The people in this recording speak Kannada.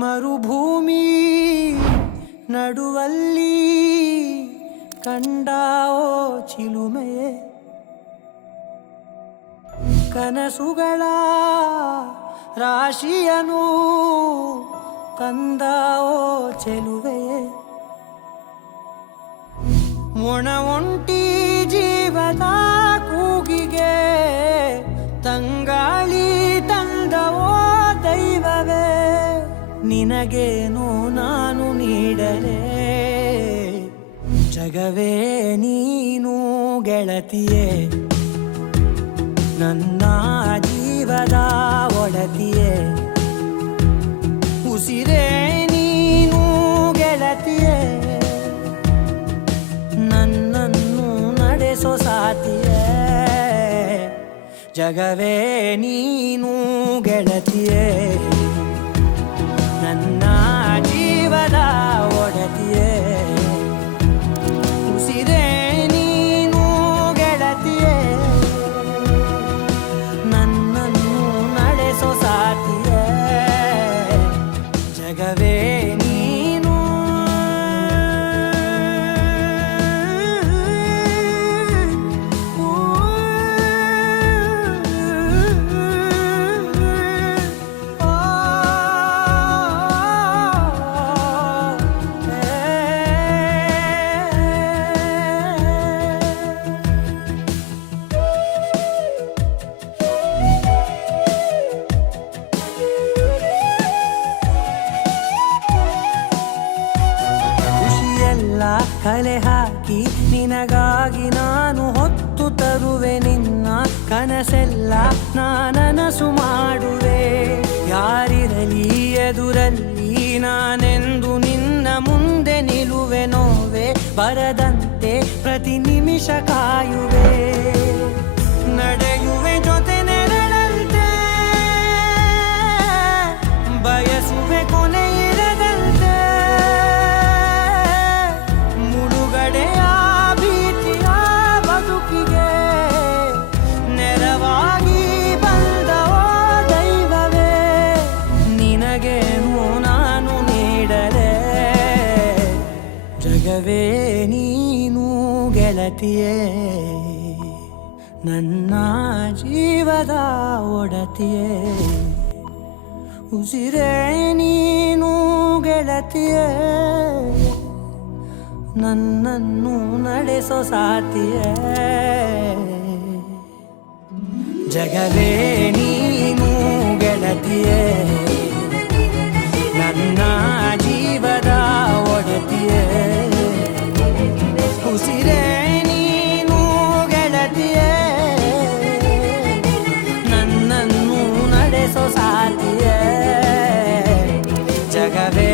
ಮರುಭೂಮಿ ನಡುವಲ್ಲಿ ಕಂಡಾವೋ ಚಿಲುಮೆಯೇ, ಕನಸುಗಳ ರಾಶಿಯನು ತಂದಾವೋ ಚೆಲುವೆಯೇ, ಒಣ ಒಂಟಿ ಜೀವದ ಕೂಗಿಗೆ ತಂಗಾಳಿ ತಂದವೋ ದೈವವೇ, ನಿನಗೇನು ನಾನು ನೀಡಲೇ ಜಗವೇ ನೀನು ಗೆಳತಿಯೇ, ನನ್ನ ಜೀವದ ಒಡತಿಯೇ, ಉಸಿರೇ ನೀನು ಗೆಳತಿಯೇ, ನನ್ನನ್ನು ನಡೆಸೋ ಸಾತಿಯೇ, ಜಗವೇ ನೀನು ಗೆಳತಿಯೇ, ನನ್ನ ಜೀವದ ಒಡತಿಯೇ, ಉಸಿರೇ ನೀನು ಗೆಳತಿಯೇ, ನನ್ನನ್ನು ನಡೆಸೋ ಸಾತಿಯೇ, ಜಗವೇ ನೀನು. ಕಲೆ ಹಾಕಿ ನಿನಗಾಗಿ ನಾನು ಹೊತ್ತು ತರುವೆ, ನಿನ್ನ ಕನಸೆಲ್ಲ ನಾನನಸು ಮಾಡುವೆ, ಯಾರಿರಲಿ ಎದುರಲ್ಲಿ ನಾನೆಂದು ನಿನ್ನ ಮುಂದೆ ನಿಲ್ಲುವೆ, ನೋವೆ ಬರದಂತೆ ಪ್ರತಿ ನಿಮಿಷ ಕಾಯುವೆ, ನಡೆಯುವೆ ಜೊತೆ ನೆರಳಂತೆ, ಬಯಸುವೆ ಕೊನೆ ಇರದಂತೆ, ಮುಳುಗಡೆಯ ಭೀತಿಯ ಬದುಕಿಗೆ ನೆರವಾಗಿ ಬಂದವೋ ದೈವವೇ, ನಿನಗೇನು ನಾನು ನೀಡಲೇ ಜಗವೇ ನೀನು ಗೆಳತಿಯೇ, ನನ್ನ ಜೀವದ ಒಡತಿಯೇ, ಉಸಿರೇ ನೀನು ಗೆಳತಿಯೇ, ನನ್ನನ್ನು ನಡೆಸೋ ಸಾತಿಯೇ, ಜಗವೇ ನೀನು ಗೆಳತಿಯೇ, ನನ್ನ ಜೀವದ ಒಡತಿಯೇ, ಉಸಿರೇ ನೀನು ಗೆಳತಿಯೇ, ನನ್ನನ್ನು ನಡೆಸೋ ಸಾತಿಯೇ, ಜಗವೇ